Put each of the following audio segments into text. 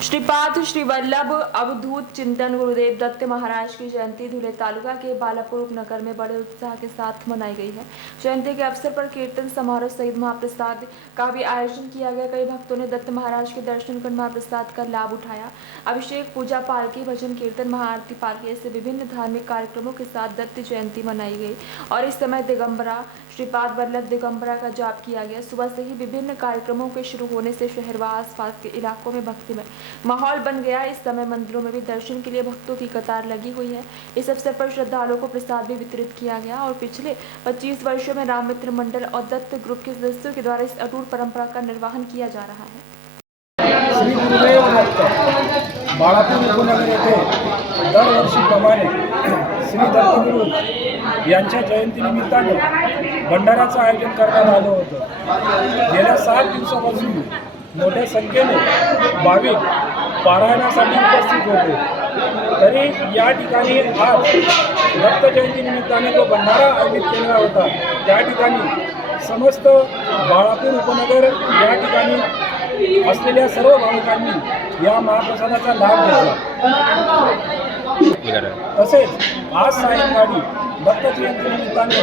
श्रीपाद श्री वल्लभ अवधूत चिंतन गुरुदेव दत्त महाराज की जयंती धुले तालुका के बालापुर उपनगर में बड़े उत्साह के साथ मनाई गई है। जयंती के अवसर पर कीर्तन समारोह सहित महाप्रसाद का भी आयोजन किया गया। कई भक्तों ने दत्त महाराज के दर्शन कर महाप्रसाद का लाभ उठाया। अभिषेक, पूजा, पालकी, भजन कीर्तन, महाआरती, पालकी ऐसे विभिन्न धार्मिक कार्यक्रमों के साथ दत्त जयंती मनाई गई और इस समय दिगंबरा श्रीपाद वल्लभ दिगंबरा का जाप किया गया। सुबह से ही विभिन्न कार्यक्रमों के शुरू होने से शहर व आसपास के इलाकों में भक्तिमय माहौल बन गया। इस समय मंदिरों में भी दर्शन के लिए भक्तों की कतार लगी हुई है। इस अवसर पर श्रद्धालुओं को प्रसाद भी वितरित किया गया और पिछले 25 वर्षों में राम मित्र मंडल और दत्त ग्रुप के सदस्यों के द्वारा इस अटूट परंपरा का निर्वहन किया जा रहा है। श्री गुरुदेव दत्त बाळापूर उपनगर येथे दरवर्षीप्रमाणे श्री दत्तगुरू यांच्या जयंतीनिमित्ताने भंडाराचं आयोजन करण्यात आलं होतं। गेल्या 7 दिवसापासून मोठ्या संख्येने भाविक पारायणासाठी उपस्थित होते। तरी या ठिकाणी आज दत्त जयंतीनिमित्ताने जो भंडारा आयोजित केला होता त्या ठिकाणी समस्त बाळापूर उपनगर या ठिकाणी असलेल्या सर्व भाविकांनी या महाप्रसादाचा लाभ घेतला। तसेच आज सायंकाळी दत्त जयंतीनिमित्ताने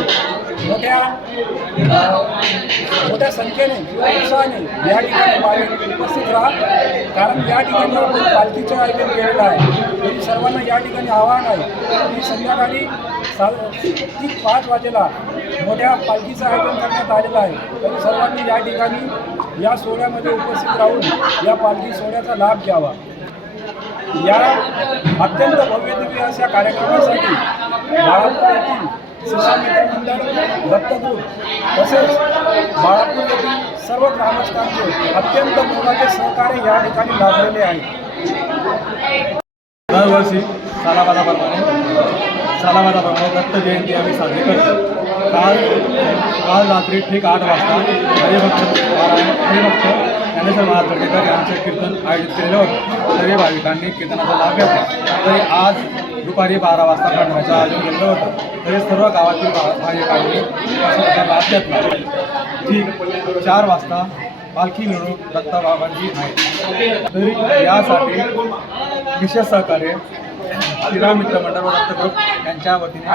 मोठ्या संख्येने उत्साहाने या ठिकाणी भाविक उपस्थित राहा, कारण या ठिकाणी आपण पालखीचं आयोजन केलेलं आहे। तरी सर्वांना या ठिकाणी आवाहन आहे की संध्याकाळी 5 वाजेला मोठ्या पालखीचं आयोजन करण्यात आलेलं आहे। तरी सर्वांनी या ठिकाणी या सोहळ्यामध्ये उपस्थित राहून या पालखी सोहळ्याचा लाभ घ्यावा। या अत्यंत भव्य दिव्य अशा कार्यक्रमासाठी बाळापूर येथील शिशा मित्र मंडळ, दत्तगुरू तसेच बाळापूर येथील सर्व ग्रामस्थांचे अत्यंत मोलाचे सहकार्य या ठिकाणी लाभलेले आहे। दरवर्षी सालाबादाप्रमाणे दत्त जयंती आम्ही साजरी करतो। काल रात्री ठीक 8 वाजता हरिभक्त ज्ञानेश्वर महाराज जोडेकर यांचे कीर्तन आयोजित केलेलं होतं। तरी भाविकांनी कीर्तनाचा लाभ घेतला। तरी आज दुपारी 12 वाजता भंडाराचं आयोजन केलं होतं। तरी सर्व गावातील भाविकांनी त्याचा लाभ घेतला। ठीक 4 वाजता पालखी मिरवणूक दत्तबाबांची आहे। तरी यासाठी विशेष सहकार्य श्रीराम मित्र मंडळ व दत्त ग्रुप यांच्या वतीने